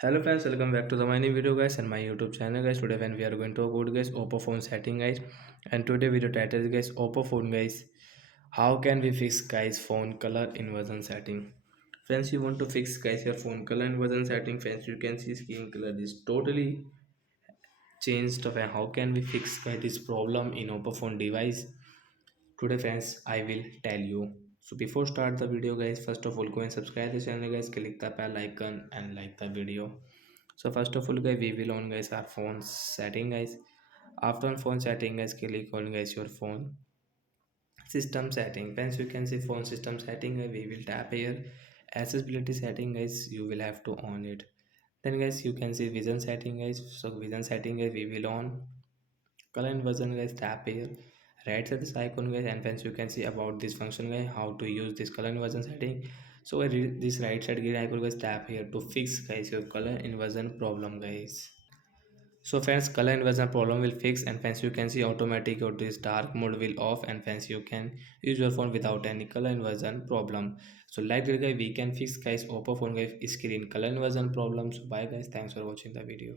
Hello friends, welcome back to the my new video guys and my YouTube channel guys. Today when we are going to talk about guys Oppo phone setting guys, and today video title is guys Oppo phone guys. How can we fix guys phone color inversion setting? Friends, you want to fix guys your phone color inversion setting. Friends, you can see screen color is totally changed. And how can we fix guys this problem in Oppo phone device? Today friends, I will tell you. So before start the video guys, first of all go and subscribe the channel guys, click the bell icon and like the video. So first of all guys, we will on guys our phone setting guys. After on phone setting guys, click on guys your phone system setting. Friends, you can see phone system setting guys, we will tap here. Accessibility setting guys, you will have to on it. Then guys, you can see vision setting guys. So vision setting guys, we will on. Color inversion guys, tap here. Right side this icon guys, and friends, you can see about this function guys, how to use this color inversion setting. So I read this right side green icon guys, tap here to fix guys your color inversion problem guys. So friends, color inversion problem will fix, and friends, you can see automatic or this dark mode will off, and friends, you can use your phone without any color inversion problem. So like that guys, we can fix guys Oppo phone guys screen color inversion problem. So bye guys, thanks for watching the video.